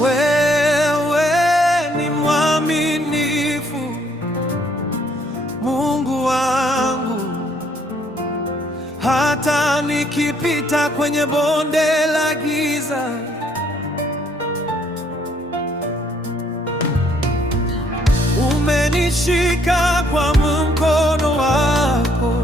Wewe ni mwaminifu, Mungu wangu, hata nikipita kwenye bonde la giza, umenishika kwa mkono wako,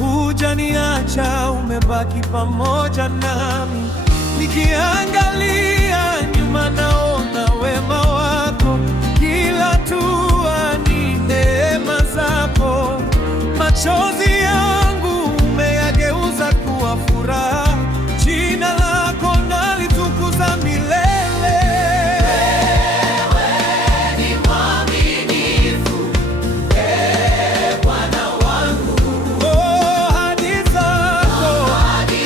hujaniacha, umebaki pamoja nami. Nikiangalia nyuma naona wema wako, kila hatua ni neema zako. Machozi yangu umeyageuza kuwa furaha, jina lako nalitukuza milele. Wewe ni mwaminifu, Bwana wangu. Oh, ahadi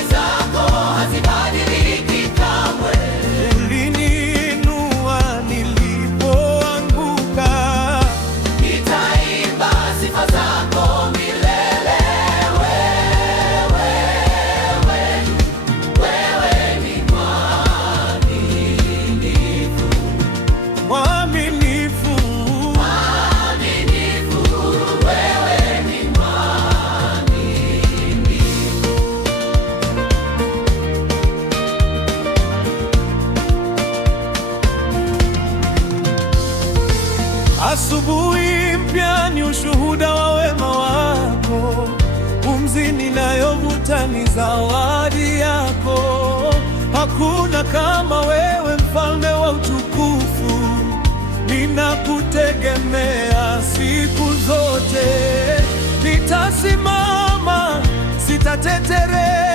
zako hazibadiliki kamwe. uliniinua nilipoanguka, Nitaimba sifa zako milele. Wewe ni mwaminifu, mwaminifu. mwaminifu. Wewe ni mwaminifu. Asubuhi mpya ni ushuhuda wa wema wako, pumzi ninayovuta ni zawadi yako. Hakuna kama wewe, mfalme wa utukufu, ninakutegemea siku zote. Nitasimama, sitatetereka.